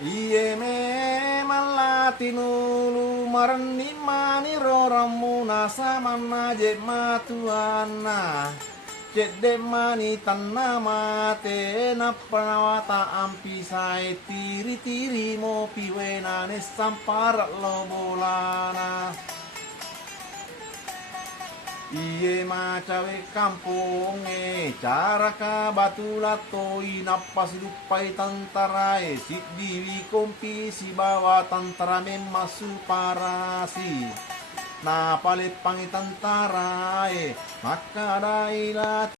Iye me malati nulu marni mani roramu nasa mana je matuana cedde mani tanna mate na pranawata ampi sai tiri tiri mo piwena ne sampar lo bolana. Iye macawe kampung cara ka batulato inapas lupai tantarae si diwi kompi si bawa tantara memasu parasi na palit pangi tantarae maka dailat